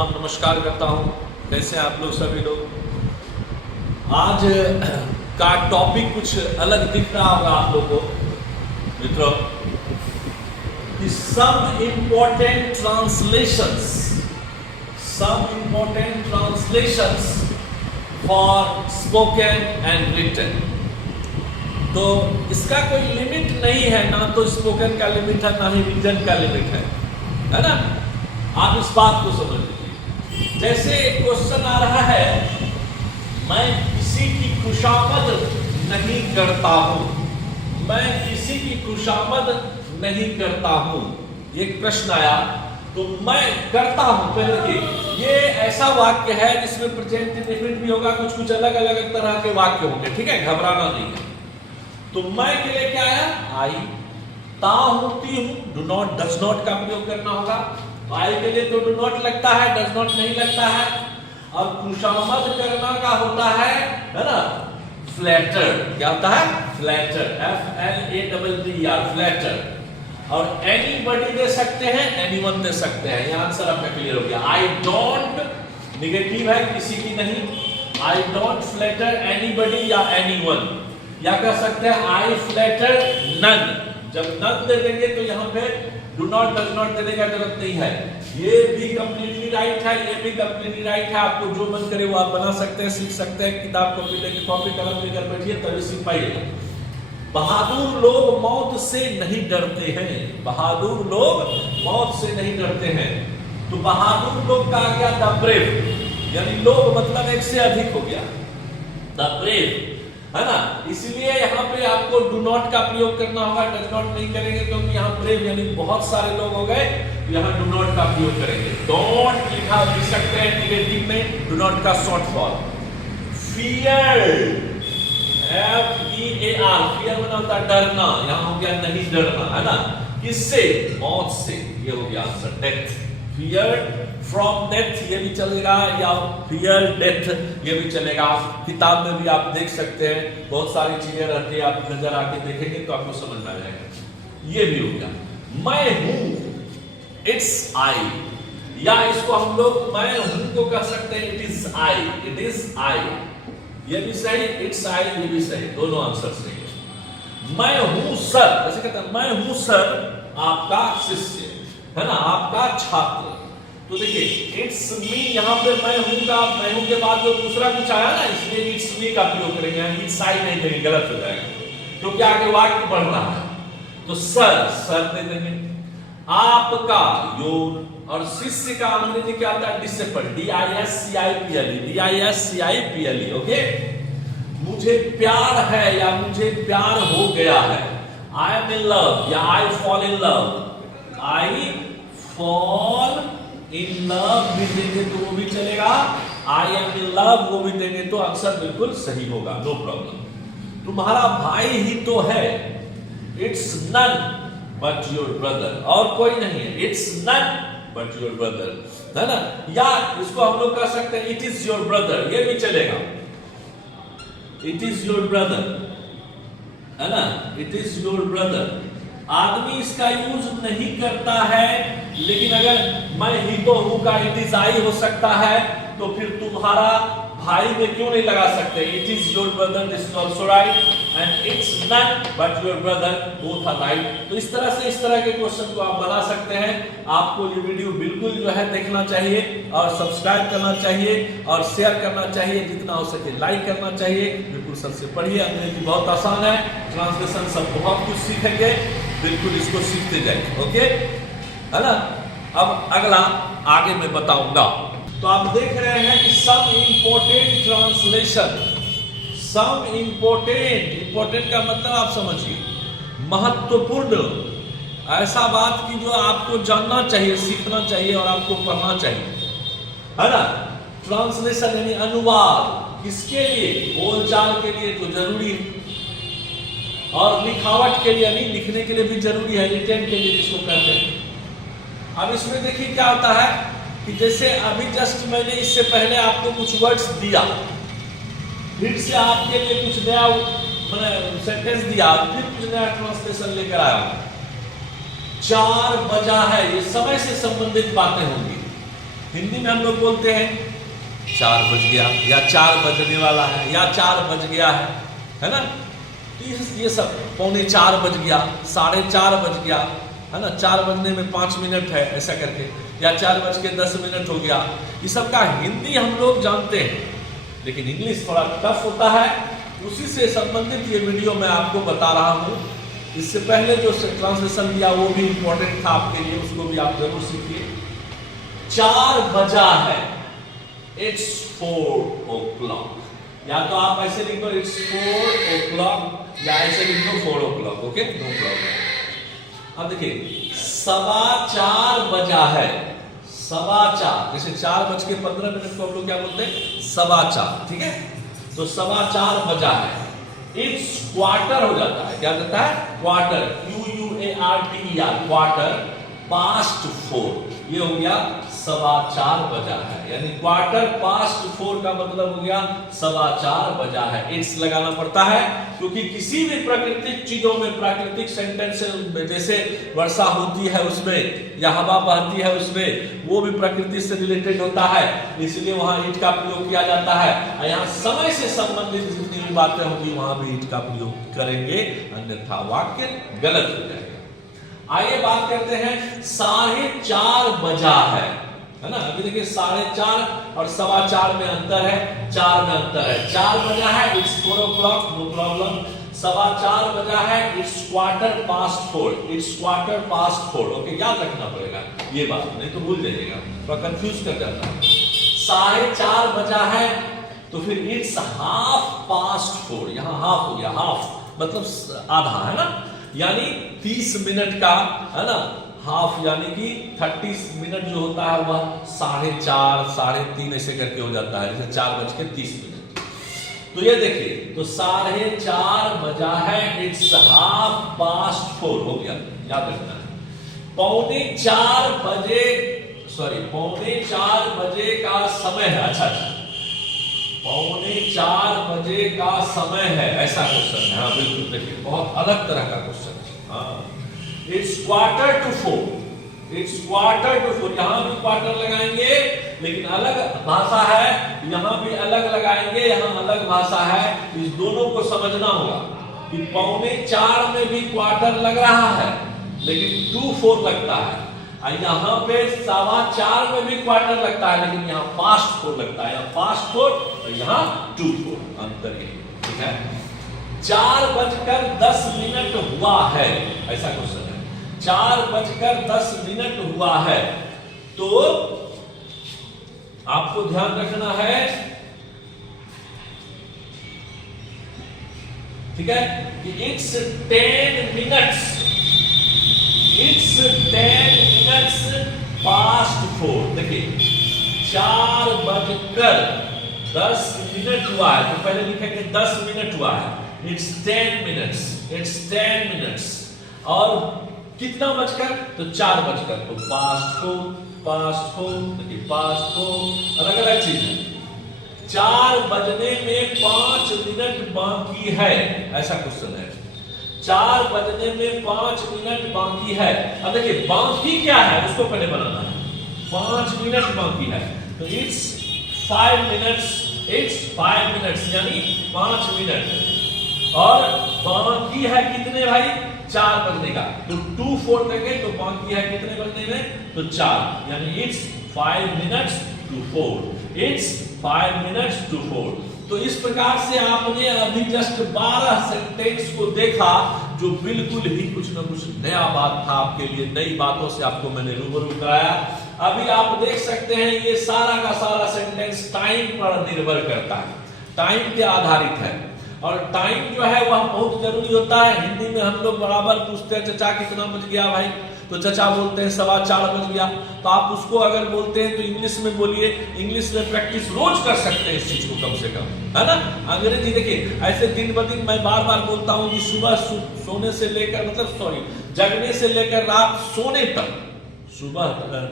प्रणाम नमस्कार करता हूँ। कैसे हैं आप लोग सभी लोग। आज का टॉपिक कुछ अलग दिख रहा होगा आप लोगों को मित्रों। Some important translations for spoken and written. तो इसका कोई लिमिट नहीं है, ना तो स्पोकन का लिमिट है ना ही रिटन का लिमिट है ना। आप इस बात को समझ लीजिए। जैसे एक क्वेश्चन आ रहा है, मैं किसी की खुशामद नहीं करता हूं, मैं किसी की खुशामद नहीं करता हूं, एक प्रश्न आया। तो मैं करता हूं, पहले की ये ऐसा वाक्य है जिसमें प्रेजेंट इंडेफिनिट भी होगा, कुछ कुछ अलग अलग तरह के वाक्य होंगे, ठीक है, घबराना नहीं है। तो मैं के लिए क्या आया, आई। ता होती हूं, डू नॉट डज नॉट का प्रयोग करना होगा। आई के लिए तो डू नॉट लगता है, डज नॉट नहीं लगता है। और खुशामद करना का होता है ना, फ्लैटर। क्या होता है, फ्लैटर, FLATTER, फ्लैटर। और एनीबॉडी दे सकते हैं, एनीवन दे सकते हैं। यह आंसर आपका क्लियर हो गया। आई डोंट निगेटिव है, किसी की नहीं। आई डोंट फ्लैटर एनीबॉडी या एनीवन, या कह सकते हैं आई फ्लैटर नन। जब नन दे देंगे तो यहाँ पे डू नॉट डज नॉट देने का जरूरत नहीं है। ये भी कंप्लीटली राइट है, ये भी कंप्लीटली राइट है। आपको जो मन करे वो आप बना सकते हैं, सीख सकते हैं। किताब कॉपी लेके कॉपी कलम लेकर बैठिए, तभी सीख पाइएगा। बहादुर लोग मौत से नहीं डरते हैं, बहादुर लोग मौत से नहीं डरते हैं। तो बहादुर लोग का आ गया द ब्रेव, यानी लोग मतलब एक से अधिक हो गया, द ब्रेव, है ना। इसलिए यहाँ पे आपको डू नॉट का प्रयोग करना होगा, डज नॉट नहीं करेंगे, क्योंकि यहाँ ब्रेव यानी बहुत सारे लोग हो गए, तो यहाँ डू नॉट का प्रयोग करेंगे। डोंट लिखा लिख सकते हैं निगेटिव में, डू नॉट का short form. Fear, FEAR, fear मतलब होता है डरना, यहाँ हो गया नहीं डरना, है ना। किससे, मौत से, ये हो गया answer, death. Fear from death ये भी चलेगा, या फियर डेथ ये भी चलेगा। किताब में भी आप देख सकते हैं, बहुत सारी चीजें रहती है, आप नजर आके देखेंगे तो आपको समझ में आ जाएगा। ये भी हो गया। मैं हूं, इट्स आई, या इसको हम लोग मैं हूं को कह सकते हैं it is I, it is I, ये भी सही, इट्स आई ये भी सही, दोनों आंसर सही है। मैं हूं सर, जैसे कहते हैं मैं हूं सर आपका शिष्य, है ना, आपका छात्र। तो देखिए इट्स मी, यहाँ पे मैं हूं का, मैं हूं के बाद जो दूसरा कुछ आया ना, इसलिए इट्स मी का प्रयोग करेंगे, इट्स आई नहीं देंगे, गलत हो जाएगा, क्योंकि आगे वाक्य बढ़ रहा है। तो सर, सर दे देंगे। आपका, योर, और शिष्य का अंग्रेजी क्या आता है, डिसिपल, DISCIPLE, ओके। मुझे प्यार है या मुझे प्यार हो गया है, आई एम इन लव या I fall in love, I fall in love भी देंगे तो वो भी चलेगा, आई एम इन लव वो भी देंगे तो आंसर बिल्कुल सही होगा, नो प्रॉब्लम। तुम्हारा भाई ही तो है, it's none but your brother, और कोई नहीं है, it's none but your brother, है ना। या इसको हम लोग कह सकते हैं इट इज योर ब्रदर, ये भी चलेगा, इट इज योर ब्रदर, है ना, इट इज योर ब्रदर। आदमी इसका यूज नहीं करता है, लेकिन अगर मैं ही तो हूं का इट इज आई हो सकता है, तो फिर तुम्हारा भाई में क्यों नहीं लगा सकते, it is your brother, this is also right, and it's not but your brother, both are right. तो इस तरह से इस तरह के क्वेश्चन को आप बना सकते हैं। आपको ये वीडियो बिल्कुल जो है देखना चाहिए, और सब्सक्राइब करना चाहिए, और शेयर करना चाहिए, जितना हो सके लाइक करना चाहिए। बिल्कुल सबसे पढ़िए, अंग्रेजी बहुत आसान है, ट्रांसलेशन सब बहुत कुछ सीखेंगे, बिल्कुल इसको सीखते जाइए, ओके, है ना। अब अगला आगे मैं बताऊंगा। तो आप देख रहे हैं कि सम इंपोर्टेंट ट्रांसलेशन, सम इंपोर्टेंट का मतलब आप समझिए, महत्वपूर्ण, ऐसा बात की जो आपको जानना चाहिए, सीखना चाहिए और आपको पढ़ना चाहिए, है ना। ट्रांसलेशन यानी अनुवाद, किसके लिए, बोलचाल के लिए तो जरूरी है, और लिखावट के लिए यानी लिखने के लिए भी जरूरी है, रिटेन के लिए जिसको कहते हैं। अब इसमें देखिए क्या होता है कि जैसे अभी जस्ट मैंने इससे पहले आपको कुछ वर्ड्स दिया, फिर से आपके लिए कुछ नया मैंने सेंटेंस दिया, फिर कुछ नया ट्रांसलेशन लेकर आया। 4 बजा है, ये समय से संबंधित बातें होंगी। हिंदी में हम लोग बोलते हैं 4 बज गया, या 4 बजने वाला है, या 4 बज गया है ना। तो ये सब 3:45 बज गया, 4:30 बज गया, है ना, 4 बजने में 5 मिनट है, ऐसा करके, या 4:10 हो गया। ये सब का हिंदी हम लोग जानते हैं, लेकिन इंग्लिश थोड़ा टफ होता है। उसी से संबंधित ये वीडियो मैं आपको बता रहा हूँ। इससे पहले जो ट्रांसलेशन दिया वो भी इंपॉर्टेंट था आपके लिए, उसको भी आप जरूर सीखिए। 4 बजा है, इट्स 4 o'clock, या तो आप ऐसे लिख दो इट्स 4 o'clock, या ऐसे लिख दो 4 o'clock, ओके, नो प्रॉब्लम। अब देखिए 4:15 बजा है, 4:15, जैसे 4:15 को हम लोग क्या बोलते हैं, 4:15, ठीक है। तो 4:15 बजा है, इट्स क्वार्टर हो जाता है, क्या जाता है, क्वार्टर, QUARTER, क्वार्टर पास्ट 4, ये हो गया 4:15 बजा है, यानी क्वार्टर पास्ट 4 का मतलब हो गया 4:15 बजा है। इट्स लगाना पड़ता है क्योंकि किसी भी प्राकृतिक चीजों में, प्राकृतिक सेंटेंस जैसे वर्षा होती है उसमें, या हवा बहती है उसमें, वो भी प्रकृति से रिलेटेड होता है, इसलिए वहां इट का प्रयोग किया जाता है। और यहाँ समय से संबंधित जितनी भी बातें होंगी वहां भी इट का प्रयोग करेंगे, अन्यथा वाक्य गलत हो जाएगा। आइए बात करते हैं 4:30 बजा है ना। अभी देखिए 4:30 और 4:15 में अंतर है, 4 में अंतर है। 4 बजा है, इट्स 4 o'clock, नो प्रॉब्लम। 4:15 बजा है, it's quarter past 4, it's quarter past 4, okay, याद रखना पड़ेगा ये बात, नहीं तो भूल जाइएगा, थोड़ा कंफ्यूज कर जाता है। 4:30 बजा है तो फिर इट्स 4:30, यहाँ हाफ हो गया, हाफ मतलब आधा, है ना, यानी 30 मिनट का, है ना, हाफ यानी कि 30 मिनट जो होता है वह 4:30, 3:30 ऐसे करके हो जाता है, जैसे 4:30। तो ये देखिए, तो 4:30 बजा है, इट्स 4:30 हो गया, याद रखना है। 3:45 बजे, सॉरी 3:45 बजे का समय है, अच्छा 3:45 बजे का समय है, ऐसा क्वेश्चन है, हाँ बिल्कुल, देखिए बहुत अलग तरह का क्वेश्चन है। हाँ, इट्स 4:45, इट्स 4:45, यहाँ भी क्वार्टर लगाएंगे लेकिन अलग भाषा है, यहाँ भी अलग लगाएंगे, यहाँ अलग भाषा है। इस दोनों को समझना होगा कि 3:45 में भी क्वार्टर लग रहा है लेकिन 2-4 लगता है, यहाँ पे 4:15 में भी क्वार्टर लगता है लेकिन यहाँ पास्ट 4 लगता है, यहाँ पास्ट 4 और यहाँ 2-4, अंतर ये, ठीक है। 4:10 हुआ है, ऐसा क्वेश्चन है, 4:10 हुआ है, तो आपको ध्यान रखना है, ठीक है, कि it's 10 minutes, it's 10 minutes past 4। देखिए 4:10 हुआ है, तो पहले लिखेंगे 10 मिनट हुआ है, इट्स 10 मिनट्स, इट्स 10 मिनट्स, और कितना बजकर, तो 4 बजकर, तो पास्ट 4, देखिए पास्ट 4 अलग अलग चीज है। 4 बजने में 5 मिनट बाकी है, ऐसा क्वेश्चन है, 4 बजने में 5 मिनट बाकी है। अब देखिए बाकी क्या है उसको पहले बनाना है, 5 मिनट बाकी है, तो इट्स 5 मिनट्स, इट्स 5 मिनट्स यानी 5 मिनट, और बाकी है कितने भाई, 4 बजने का, तो 2-4 देंगे तो बाकी है कितने बजने में, तो 4, यानी it's 5 minutes to 4, it's 5 minutes to 4। तो इस प्रकार से आपने अभी जस्ट 12 सेंटेंस को देखा जो बिल्कुल ही कुछ न कुछ नया बात था आपके लिए, नई बातों से आपको मैंने रूबरू कराया। अभी आप देख सकते हैं ये सारा का सारा सेंटेंस टाइम पर निर्भर करता है, टाइम पे आधारित है, और टाइम जो है वह बहुत जरूरी होता है। हिंदी में हम लोग बराबर पूछते हैं चचा कितना बज गया भाई, तो चचा बोलते हैं 4:15 बज गया, तो आप उसको अगर बोलते हैं तो इंग्लिश में बोलिए, इंग्लिश में प्रैक्टिस रोज कर सकते हैं इस चीज को कम से कम, है ना। अंग्रेजी देखिए ऐसे दिन ब दिन मैं बार बार बोलता हूँ कि सुबह सोने से लेकर, मतलब सॉरी, जगने से लेकर रात सोने तक, सुबह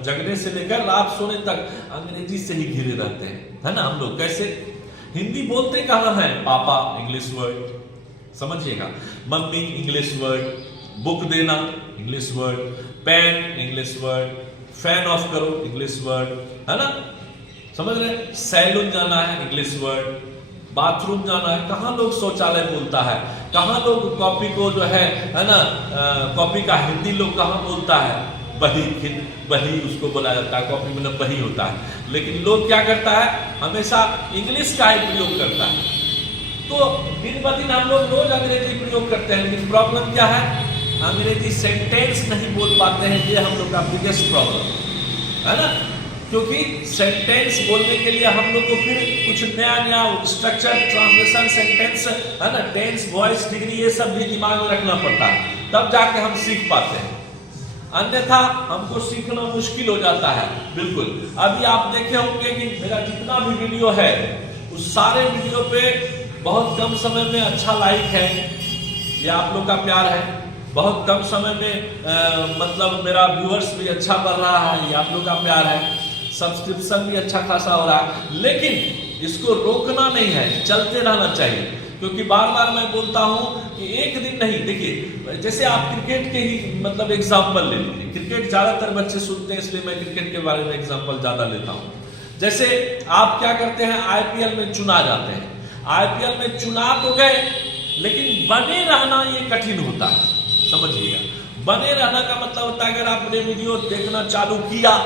जगने से लेकर रात सोने तक अंग्रेजी से ही घिरे रहते हैं, है ना। हम लोग कैसे हिंदी बोलते कहाँ हैं, पापा इंग्लिश वर्ड, समझिएगा, मम्मी इंग्लिश वर्ड, बुक देना English word, pen English word, fan off करो इंग्लिश वर्ड, है ना, समझ रहे, सैलून जाना है इंग्लिश वर्ड, बाथरूम जाना है, कहाँ लोग शौचालय बोलता है, कहाँ लोग कॉपी को जो है ना, कॉपी का हिंदी लोग कहाँ बोलता है, बही, बही उसको बोला जाता है, कॉपी मतलब बही होता है, लेकिन लोग क्या करता है, हमेशा इंग्लिश का ही प्रयोग करता है। तो दिन ब दिन हम लोग रोज अंग्रेजी प्रयोग करते हैं, लेकिन प्रॉब्लम क्या है, अंग्रेजी सेंटेंस नहीं बोल पाते हैं, ये हम लोग का बिगेस्ट प्रॉब्लम है ना, क्योंकि सेंटेंस बोलने के लिए हम लोग को फिर कुछ नया नया स्ट्रक्चर, ट्रांसलेशन, सेंटेंस है ना, टेंस, वॉइस, डिग्री, ये सब भी दिमाग में रखना पड़ता है, तब जाके हम सीख पाते हैं, अन्यथा हमको सीखना मुश्किल हो जाता है। बिल्कुल, अभी आप देखे होंगे कि मेरा जितना भी वीडियो है उस सारे वीडियो पे बहुत कम समय में अच्छा लाइक है, ये आप लोग का प्यार है, बहुत कम समय में मतलब मेरा व्यूअर्स भी अच्छा बढ़ रहा है, ये आप लोग का प्यार है, सब्सक्रिप्शन भी अच्छा खासा हो रहा है, लेकिन इसको रोकना नहीं है, चलते रहना चाहिए, क्योंकि बार बार मैं बोलता हूं कि एक दिन नहीं, देखिए जैसे आप क्रिकेट के ही मतलब एग्जांपल ले लीजिए, क्रिकेट ज्यादातर बच्चे सुनते हैं इसलिए मैं क्रिकेट के बारे में एग्जांपल ज्यादा लेता हूं। जैसे आप क्या करते हैं, आईपीएल में चुना जाते हैं, आईपीएल में चुना तो गए, लेकिन बने रहना ये कठिन होता है, समझिएगा, बने रहना का मतलब होता है अगर आपने वीडियो देखना चालू किया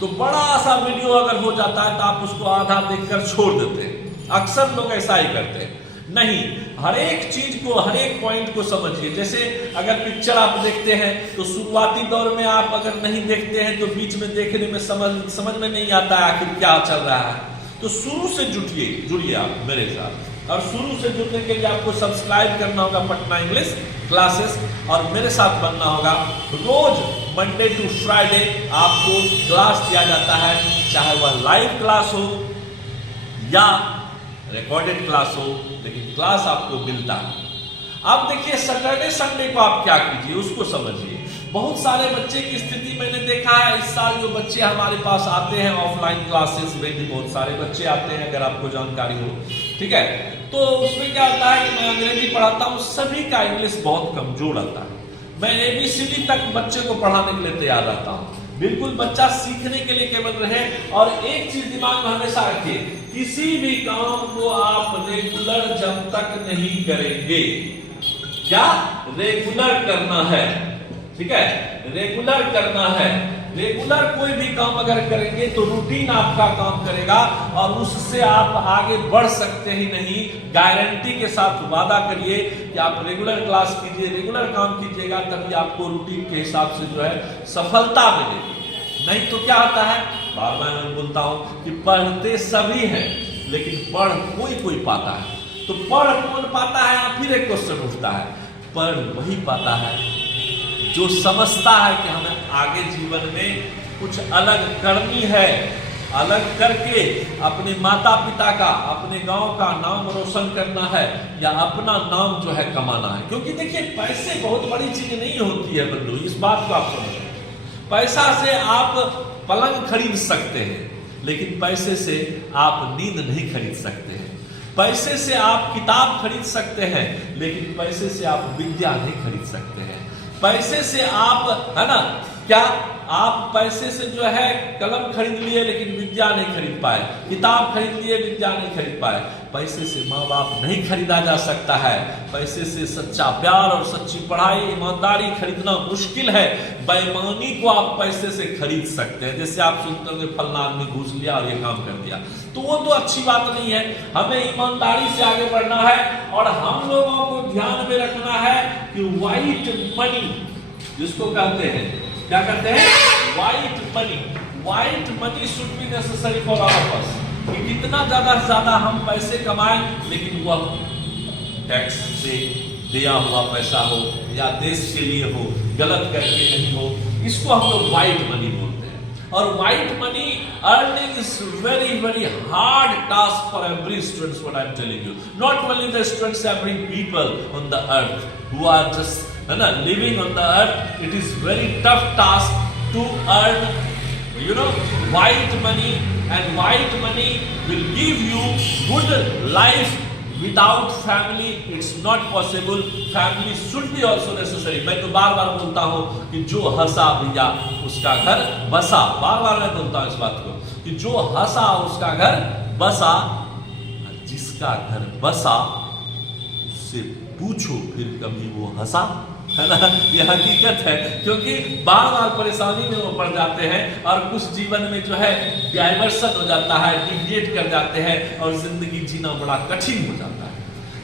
तो बड़ा सा वीडियो अगर हो जाता है तो आप उसको आधा देखकर छोड़ देते हैं, अक्सर लोग ऐसा ही करते हैं। नहीं, हर एक चीज को, हर एक पॉइंट को समझिए। जैसे अगर पिक्चर आप देखते हैं तो शुरुआती दौर में आप अगर नहीं देखते हैं तो बीच में देखने में समझ में नहीं आता है आखिर क्या चल रहा है, तो शुरू से जुड़िए आप मेरे साथ, और शुरू से जुड़ने के लिए आपको सब्सक्राइब करना होगा पटना इंग्लिश क्लासेस, और मेरे साथ बनना होगा। रोज मंडे टू फ्राइडे आपको क्लास दिया जाता है, चाहे वह लाइव क्लास हो या रिकॉर्डेड क्लास हो, लेकिन क्लास आपको मिलता है। अब देखिए सैटरडे संडे को आप क्या कीजिए उसको समझिए। बहुत सारे बच्चे की स्थिति मैंने देखा है, इस साल जो बच्चे हमारे पास आते हैं ऑफलाइन क्लासेस में भी बहुत सारे बच्चे आते हैं, अगर आपको जानकारी हो, ठीक है, तो उसमें क्या होता है कि मैं अंग्रेजी पढ़ाता हूँ, सभी का इंग्लिश बहुत कमजोर आता है। मैं ABCD तक बच्चे को पढ़ाने के लिए तैयार रहता हूँ, बिल्कुल बच्चा सीखने के लिए केवल रहे। और एक चीज दिमाग में हमेशा रखिए, किसी भी काम को आप रेगुलर जब तक नहीं करेंगे, क्या रेगुलर करना है, ठीक है, रेगुलर करना है। रेगुलर कोई भी काम अगर करेंगे तो रूटीन आपका काम करेगा और उससे आप आगे बढ़ सकते ही नहीं। गारंटी के साथ वादा करिए कि आप रेगुलर क्लास कीजिए, रेगुलर काम कीजिएगा, तभी आपको रूटीन के हिसाब से जो है सफलता मिलेगी। नहीं तो क्या होता है, बार बार मैं बोलता हूं कि पढ़ते सभी हैं लेकिन पढ़ कोई पाता है। तो पढ़ कौन पाता है, आप फिर एक क्वेश्चन उठता है, पढ़ वही पाता है जो समझता है कि हमें आगे जीवन में कुछ अलग करनी है, अलग करके अपने माता पिता का, अपने गांव का नाम रोशन करना है, या अपना नाम जो है कमाना है। क्योंकि देखिए पैसे बहुत बड़ी चीज नहीं होती है बंधु, इस बात को आप समझें। पैसा से आप पलंग खरीद सकते हैं, लेकिन पैसे से आप नींद नहीं खरीद सकते हैं। पैसे से आप किताब खरीद सकते हैं, लेकिन पैसे से आप विद्या नहीं खरीद सकते हैं। पैसे से आप, है ना, क्या आप पैसे से जो है कलम खरीद लिए लेकिन विद्या नहीं खरीद पाए, किताब खरीद लिए विद्या नहीं खरीद पाए। पैसे से माँ बाप नहीं खरीदा जा सकता है, पैसे से सच्चा प्यार और सच्ची पढ़ाई, ईमानदारी खरीदना मुश्किल है। बेईमानी को आप पैसे से खरीद सकते हैं। जैसे आप सुनते होंगे फलना आदमी घूस लिया और ये काम कर दिया, तो वो तो अच्छी बात नहीं है। हमें ईमानदारी से आगे बढ़ना है और हम लोगों को ध्यान में रखना है कि व्हाइट मनी जिसको कहते हैं, क्या कहते हैं, white money. White money should be necessary for our person, कि कितना ज्यादा से ज्यादा हम पैसे कमाएं, लेकिन वह टैक्स से दिया हुआ पैसा हो या देश के लिए हो, गलत करके नहीं हो। इसको हम लोग व्हाइट मनी बोलते हैं। और white money earning is very very hard task for every students, what I am telling you. Not only the students, every people on the earth who are just, है ना, living on the earth, it is very tough task to earn, you know, white money, and white money will give you good life. Without family it's not possible. Family should be also necessary. मैं तो बार बार बोलता हूँ कि जो हंसा भैया उसका घर बसा, बार बार मैं बोलता हूँ इस बात को। कि जो हंसा उसका घर बसा, जिसका घर बसा उससे पूछो फिर कभी वो हंसा, है ना। ये हकीकत है, क्योंकि बार बार परेशानी में वो पड़ जाते हैं और कुछ जीवन में जो है डाइवर्सन हो जाता है, डिविएट कर जाते हैं और जिंदगी जीना बड़ा कठिन हो जाता है।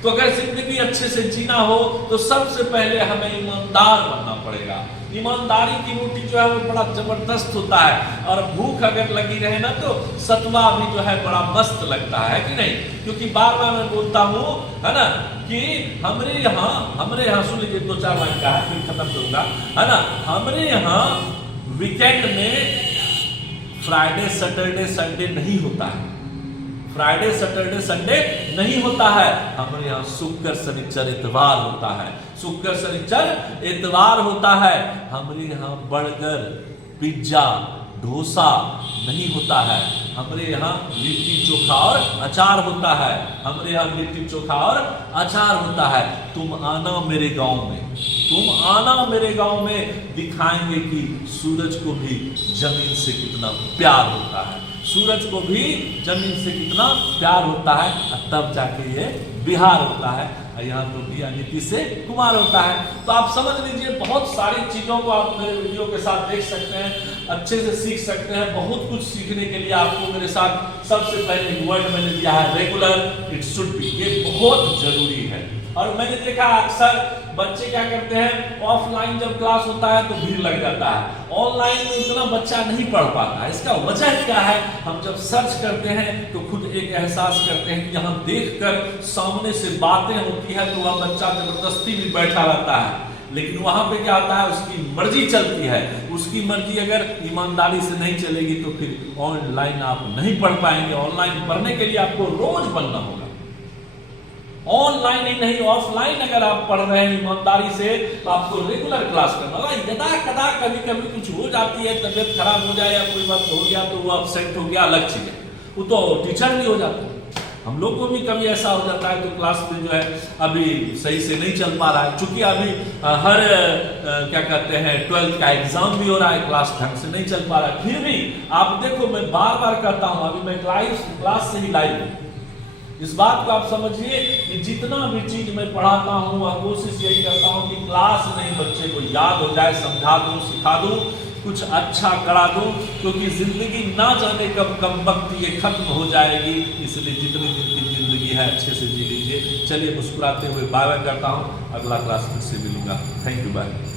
तो अगर जिंदगी अच्छे से जीना हो तो सबसे पहले हमें ईमानदार बनना पड़ेगा। ईमानदारी की रोटी जो है वो बड़ा जबरदस्त होता है, और भूख अगर लगी रहे ना तो सतुआ भी जो है बड़ा मस्त लगता है कि नहीं। क्योंकि बार बार मैं बोलता हूँ, है ना, कि हमरे यहाँ सुन लीजिए, 2-4 लाइन का है फिर खत्म करूंगा, है ना। हमरे यहाँ वीकेंड में फ्राइडे सैटरडे संडे नहीं होता है, फ्राइडे सैटरडे संडे नहीं होता है। हमारे यहाँ शुक्र शनिचर इतवार होता है, शुक्र शनिचर इतवार होता है। हमारे यहाँ बर्गर पिज्जा डोसा नहीं होता है, हमारे यहाँ लिट्टी चोखा और अचार होता है, हमारे यहाँ लिट्टी चोखा और अचार होता है। तुम आना मेरे गांव में, तुम आना मेरे गांव में, दिखाएंगे कि सूरज को भी जमीन से कितना प्यार होता है, सूरज को भी जमीन से कितना प्यार होता है, तब जाके ये बिहार होता है, यहाँ तो भी नीतीश कुमार होता है। तो आप समझ लीजिए, बहुत सारी चीजों को आप मेरे वीडियो के साथ देख सकते हैं, अच्छे से सीख सकते हैं। बहुत कुछ सीखने के लिए आपको मेरे साथ सबसे पहले वर्ड मैंने दिया है रेगुलर, इट शुड बी, ये बहुत जरूरी है। और मैंने देखा अक्सर बच्चे क्या करते हैं, ऑफलाइन जब क्लास होता है तो भीड़ लग जाता है, ऑनलाइन में उतना बच्चा नहीं पढ़ पाता है। इसका वजह क्या है, हम जब सर्च करते हैं तो खुद एक एहसास करते हैं कि यहाँ देखकर सामने से बातें होती है तो वह बच्चा जबरदस्ती भी बैठा रहता है, लेकिन वहां पे क्या होता है, उसकी मर्जी चलती है। उसकी मर्जी अगर ईमानदारी से नहीं चलेगी तो फिर ऑनलाइन आप नहीं पढ़ पाएंगे। ऑनलाइन पढ़ने के लिए आपको रोज बनना होगा, ऑनलाइन ही नहीं ऑफलाइन अगर आप पढ़ रहे हैं ईमानदारी से तो आपको रेगुलर क्लास करना होगा। यदा कदा कभी कभी कुछ हो जाती है, तबियत खराब हो जाए या कोई बात हो गया तो वो अपसेट हो गया, अलग चीज है, वो तो टीचर भी हो जाता है। हम लोग को भी कभी ऐसा हो जाता है तो क्लास में जो है अभी सही से नहीं चल पा रहा है, चूंकि अभी हर क्या कहते हैं 12th का एग्जाम भी हो रहा है, क्लास ढंग से नहीं चल पा रहा है। फिर भी आप देखो, मैं बार बार कहता हूँ, अभी मैं क्लास से ही लाइव हूँ। इस बात को आप समझिए कि जितना भी चीज मैं पढ़ाता हूँ वह कोशिश यही करता हूँ कि क्लास में ही बच्चे को याद हो जाए, समझा दूँ, सिखा दूँ, कुछ अच्छा करा दूँ, क्योंकि जिंदगी ना जाने कब कम वक्त ये खत्म हो जाएगी। इसलिए जितनी दिन की जिंदगी है अच्छे से जी लीजिए। चलिए मुस्कुराते हुए बाय बाय करता हूँ, अगला क्लास फिर से मिलूंगा। Thank you, bye.